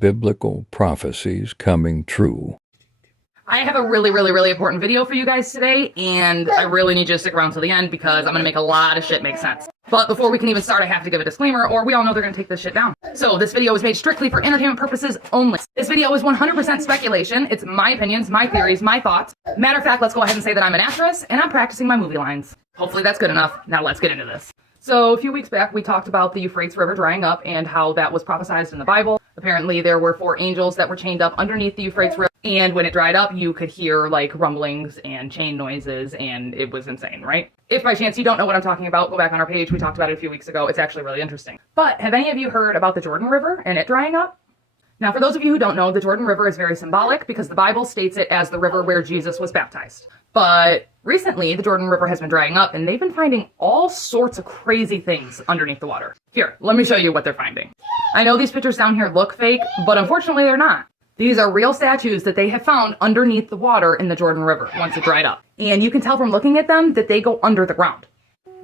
biblical prophecies coming true. I have a really important video for you guys today, and I really need you to stick around till the end because I'm going to make a lot of shit make sense. But before we can even start, I have to give a disclaimer, or we all know they're going to take this shit down. So this video is made strictly for entertainment purposes only. This video is 100% speculation. It's my opinions, my theories, my thoughts. Matter of fact, let's go ahead and say that I'm an actress, and I'm practicing my movie lines. Hopefully that's good enough. Now let's get into this. So a few weeks back, we talked about the Euphrates River drying up and how that was prophesied in the Bible. Apparently, there were 4 angels that were chained up underneath the Euphrates River. And when it dried up, you could hear like rumblings and chain noises, and it was insane, right? If by chance you don't know what I'm talking about, go back on our page. We talked about it a few weeks ago. It's actually really interesting. But have any of you heard about the Jordan River and it drying up? Now, for those of you who don't know, the Jordan River is very symbolic because the Bible states it as the river where Jesus was baptized. But recently, the Jordan River has been drying up, and they've been finding all sorts of crazy things underneath the water. Here, let me show you what they're finding. I know these pictures down here look fake, but unfortunately they're not. These are real statues that they have found underneath the water in the Jordan River once it dried up. And you can tell from looking at them that they go under the ground.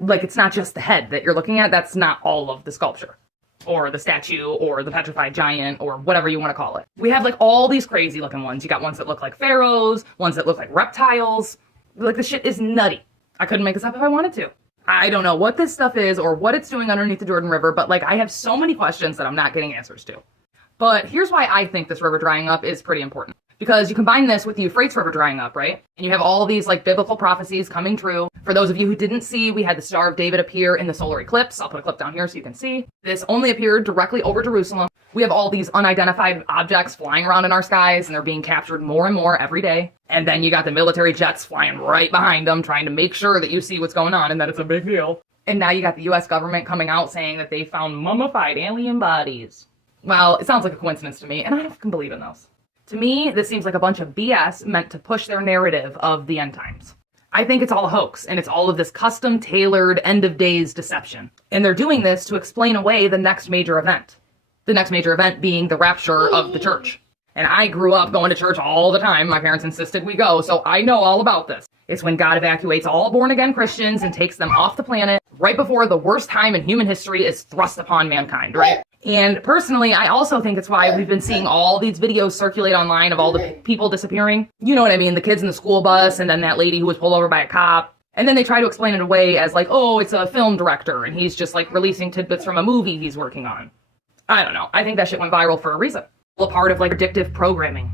Like, it's not just the head that you're looking at. That's not all of the sculpture or the statue or the petrified giant or whatever you want to call it. We have like all these crazy looking ones. You got ones that look like pharaohs, ones that look like reptiles. Like, the shit is nutty. I couldn't make this up if I wanted to. I don't know what this stuff is or what it's doing underneath the Jordan River, but like, I have so many questions that I'm not getting answers to. But here's why I think this river drying up is pretty important. Because you combine this with the Euphrates River drying up, right? And you have all these like biblical prophecies coming true. For those of you who didn't see, we had the Star of David appear in the solar eclipse. I'll put a clip down here so you can see. This only appeared directly over Jerusalem. We have all these unidentified objects flying around in our skies, and they're being captured more and more every day. And then you got the military jets flying right behind them, trying to make sure that you see what's going on and that it's a big deal. And now you got the US government coming out saying that they found mummified alien bodies. Well, it sounds like a coincidence to me, and I don't fucking believe in those. To me, this seems like a bunch of BS meant to push their narrative of the end times. I think it's all a hoax, and it's all of this custom-tailored end-of-days deception. And they're doing this to explain away the next major event. The next major event being the rapture of the church. And I grew up going to church all the time. My parents insisted we go, so I know all about this. It's when God evacuates all born-again Christians and takes them off the planet right before the worst time in human history is thrust upon mankind, right? And personally, I also think it's why we've been seeing all these videos circulate online of all the people disappearing. You know what I mean? The kids in the school bus, and then that lady who was pulled over by a cop. And then they try to explain it away as like, oh, it's a film director, and he's just like releasing tidbits from a movie he's working on. I don't know. I think that shit went viral for a reason. A part of like predictive programming.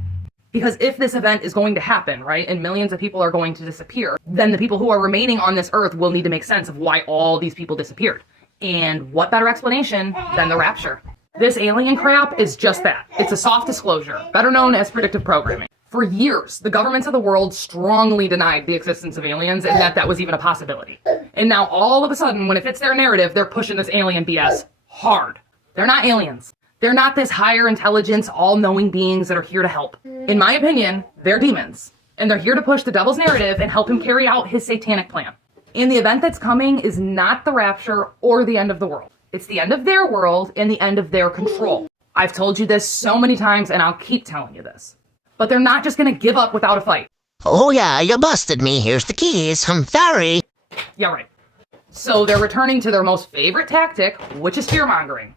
Because if this event is going to happen, right, and millions of people are going to disappear, then the people who are remaining on this earth will need to make sense of why all these people disappeared. And what better explanation than the rapture? This alien crap is just that. It's a soft disclosure, better known as predictive programming. For years, the governments of the world strongly denied the existence of aliens and that was even a possibility. And now all of a sudden, when it fits their narrative, they're pushing this alien BS hard. They're not aliens. They're not this higher intelligence, all-knowing beings that are here to help. In my opinion, they're demons. And they're here to push the devil's narrative and help him carry out his satanic plan. And the event that's coming is not the rapture or the end of the world. It's the end of their world and the end of their control. I've told you this so many times, and I'll keep telling you this. But they're not just going to give up without a fight. Oh yeah, you busted me. Here's the keys. I'm sorry. Yeah, right. So they're returning to their most favorite tactic, which is fear-mongering.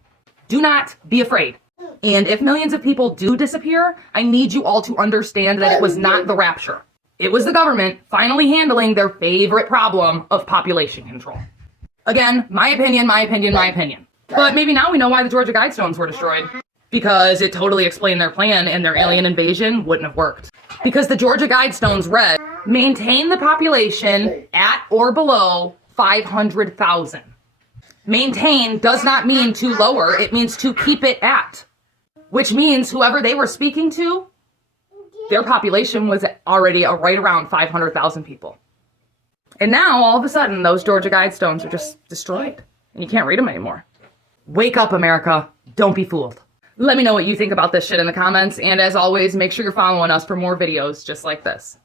Do not be afraid. And if millions of people do disappear, I need you all to understand that it was not the rapture. It was the government finally handling their favorite problem of population control. Again, my opinion. But maybe now we know why the Georgia Guidestones were destroyed. Because it totally explained their plan, and their alien invasion wouldn't have worked. Because the Georgia Guidestones read, maintain the population at or below 500,000. Maintain does not mean to lower, it means to keep it at. Which means whoever they were speaking to, their population was already right around 500,000 people. And now, all of a sudden, those Georgia Guidestones are just destroyed. And you can't read them anymore. Wake up, America. Don't be fooled. Let me know what you think about this shit in the comments. And as always, make sure you're following us for more videos just like this.